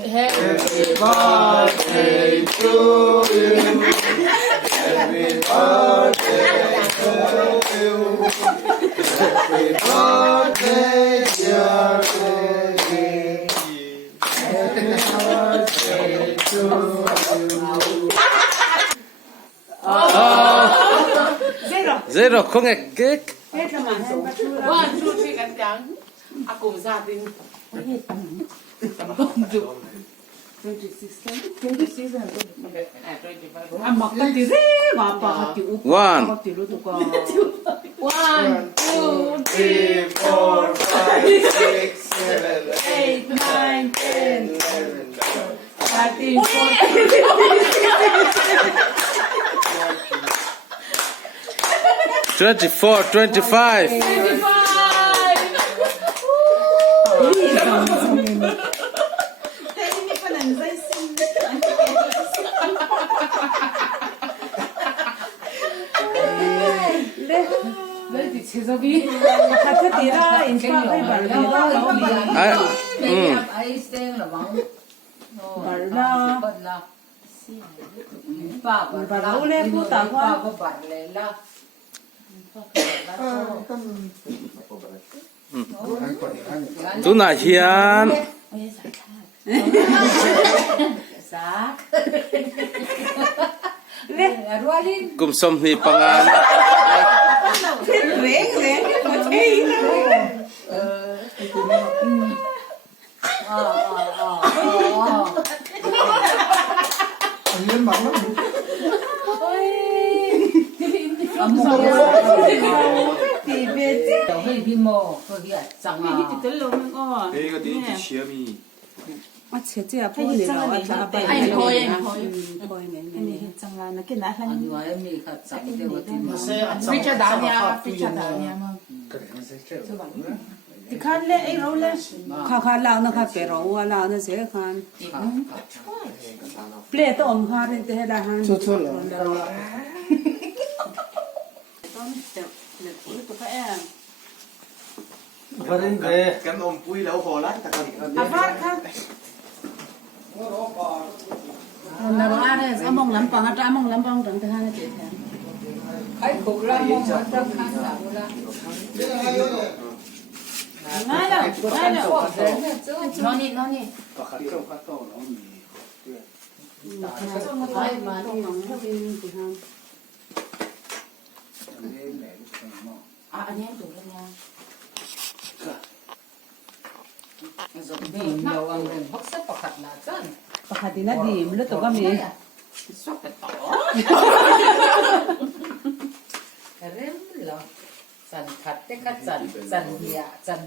Happy birthday to you. Happy birthday to you. Happy birthday, dear baby. Happy birthday to you. Zero không nghe kích. One, two, three, and down. Aku zatin. 1, 2, 3, 4, 5, 6, 7, 8, 9, 10, 11, 13, 24, 25. 25. 제섭이 같은 데라 인파에 말라 말라 올해 보다가 누나 희안. Cùng xôm thì bằng án. Anh mặn lắm. 이거 네이트 시험이 제지야 보내라 왔다 아니 거의 장난 그 나한 피차 다니야 피차 다니야 디칸레 에로레 카카라나 카페로와라나 제칸 플레이트 엄카레 데라한 그런데 간 엄뿌이 라고 호라 아파카 나로 안에 아몽 람빵 아따 아몽 람빵 정도 하나 돼. 아이고 라모 맞다 칸다 몰라 나나 너니 아니야 놀라냐 Pakadina di mlo to kami. Keren loh. San kate ka san hiya san